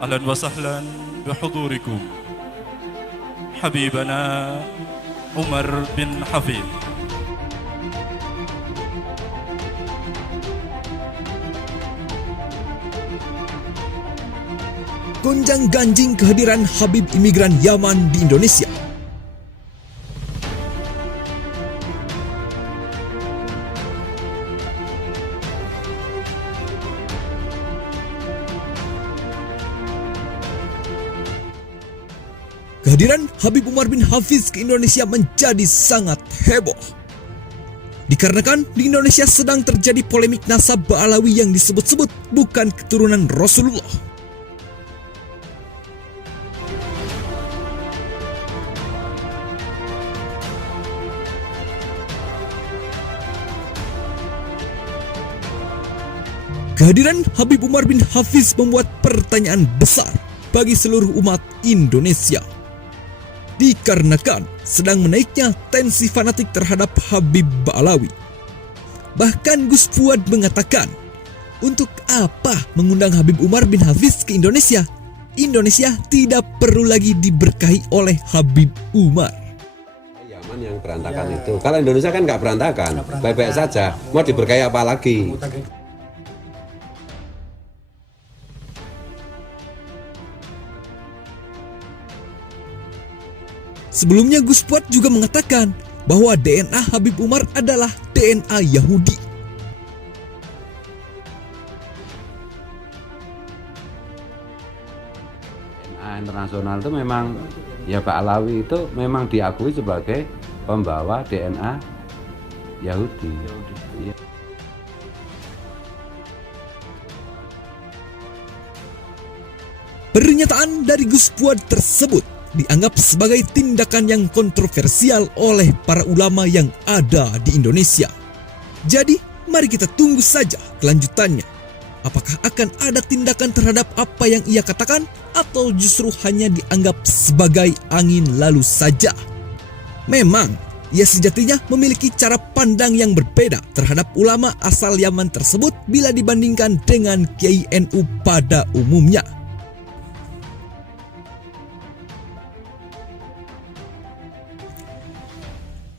أهلا وسهلا بحضوركم حبيبنا عمر بن حفيظ. Gonjang-ganjing kehadiran Habib imigran Yaman di Indonesia. Kehadiran Habib Umar bin Hafiz ke Indonesia menjadi sangat heboh. Dikarenakan di Indonesia sedang terjadi polemik nasab Ba'alawi yang disebut-sebut bukan keturunan Rasulullah. Kehadiran Habib Umar bin Hafiz membuat pertanyaan besar bagi seluruh umat Indonesia. Dikarenakan sedang menaiknya tensi fanatik terhadap Habib Ba'alawi. Bahkan Gus Fuad mengatakan, untuk apa mengundang Habib Umar bin Hafiz ke Indonesia? Indonesia tidak perlu lagi diberkahi oleh Habib Umar. Yaman yang berantakan itu. Kalau Indonesia kan nggak berantakan, baik-baik saja. Mau diberkahi apa lagi? Sebelumnya Gus Fuad juga mengatakan bahwa DNA Habib Umar adalah DNA Yahudi. DNA internasional itu memang, ya Ba'alawi itu memang diakui sebagai pembawa DNA Yahudi. Ya. Pernyataan dari Gus Fuad tersebut dianggap sebagai tindakan yang kontroversial oleh para ulama yang ada di Indonesia. Jadi, mari kita tunggu saja kelanjutannya. Apakah akan ada tindakan terhadap apa yang ia katakan atau justru hanya dianggap sebagai angin lalu saja? Memang, ia sejatinya memiliki cara pandang yang berbeda terhadap ulama asal Yaman tersebut bila dibandingkan dengan Kiai NU pada umumnya.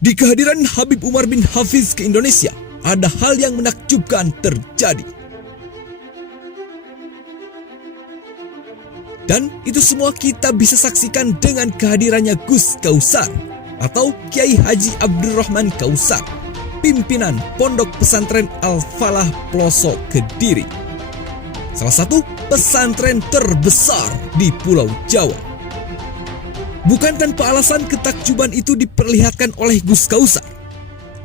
Di kehadiran Habib Umar bin Hafiz ke Indonesia, ada hal yang menakjubkan terjadi. Dan itu semua kita bisa saksikan dengan kehadirannya Gus Kausar atau Kiai Haji Abdurrahman Kausar, pimpinan Pondok Pesantren Al-Falah Pelosok Kediri. Salah satu pesantren terbesar di Pulau Jawa. Bukan tanpa alasan ketakjuban itu diperlihatkan oleh Gus Kausar.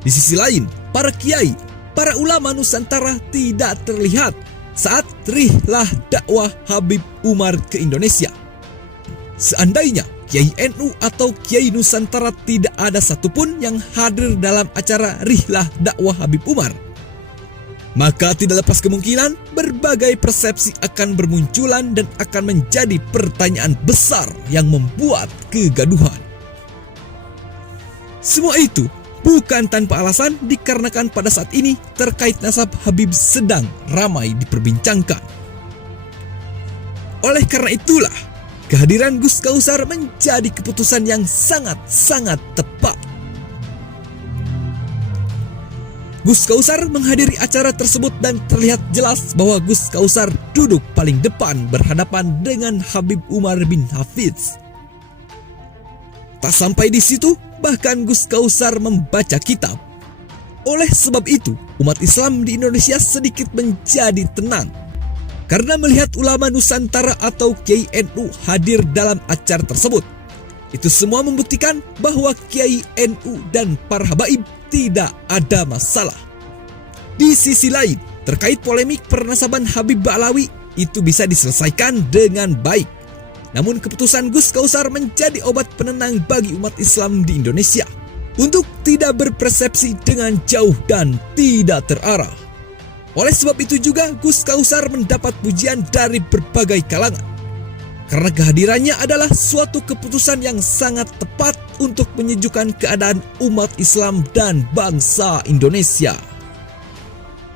Di sisi lain, para kiai, para ulama Nusantara tidak terlihat saat rihlah dakwah Habib Umar ke Indonesia. Seandainya Kiai NU atau Kiai Nusantara tidak ada satupun yang hadir dalam acara rihlah dakwah Habib Umar, maka tidak lepas kemungkinan berbagai persepsi akan bermunculan dan akan menjadi pertanyaan besar yang membuat kegaduhan. Semua itu bukan tanpa alasan dikarenakan pada saat ini terkait nasab Habib sedang ramai diperbincangkan. Oleh karena itulah, kehadiran Gus Kausar menjadi keputusan yang sangat-sangat tepat. Gus Kausar menghadiri acara tersebut dan terlihat jelas bahwa Gus Kausar duduk paling depan berhadapan dengan Habib Umar bin Hafiz. Tak sampai di situ, bahkan Gus Kausar membaca kitab. Oleh sebab itu, umat Islam di Indonesia sedikit menjadi tenang karena melihat ulama Nusantara atau Kiai NU hadir dalam acara tersebut. Itu semua membuktikan bahwa Kiai NU dan para habaib tidak ada masalah. Di sisi lain, terkait polemik pernasaban Habib Ba'alawi itu bisa diselesaikan dengan baik. Namun keputusan Gus Kausar menjadi obat penenang bagi umat Islam di Indonesia untuk tidak berpersepsi dengan jauh dan tidak terarah. Oleh sebab itu juga Gus Kausar mendapat pujian dari berbagai kalangan, karena kehadirannya adalah suatu keputusan yang sangat tepat untuk menyejukkan keadaan umat Islam dan bangsa Indonesia.